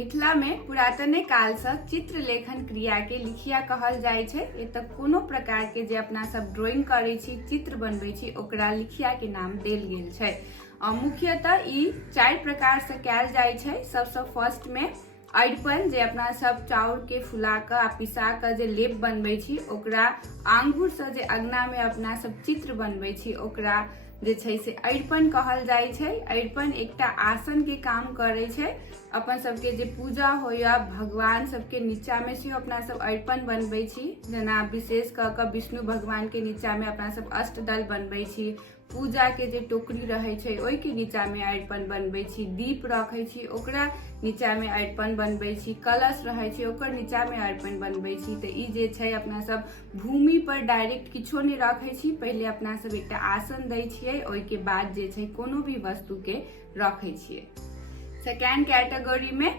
मिथिला में पुरातने काल से चित्रलेखन क्रिया के लिखिया कहल जाय छै। एतऽ कोनो प्रकार के जे अपना सब ड्राइंग करे छी, चित्र बनबै छी, ओकरा लिखिया के नाम देल गेल छै। मुख्यतः ई 4 प्रकार से कैल जाय छै। सबसे फर्स्ट में अरिपन, जे अपना सब चाउर के फुला के आ पिसा के जे लेप बनबै छी, ओकरा आंगूर से जे अगना में अपना सब चित्र बनबै छी, ओकरा जे छै से अरिपन कहल जाय छै। अरिपन एकटा आसन के काम करे छै। अपन सबके जे पूजा होया भगवान सबके नीचा में से अपना सब अरिपन बनबै छी। जेना विशेष क विष्णु भगवान के नीचा में अपना सब अष्टदल बनबै छी। पूजा के जे टोकरी रहे छै ओइ के नीचा में अरिपन बनबै छी। दीप रखे छी, ओकरा नीचा में अरिपन बनबै छी। कलश रहे छै, ओकर नीचा में अरिपन बनबै छी। तो ई जे छै अपना सब भूमि पर डायरेक्ट किछो नहीं रखे छी। पहले अपना सब एकटा आसन दै छियै, ओइ के बाद जे छै कोनो भी वस्तु के रखे छियै। सेकेंड कैटेगरी में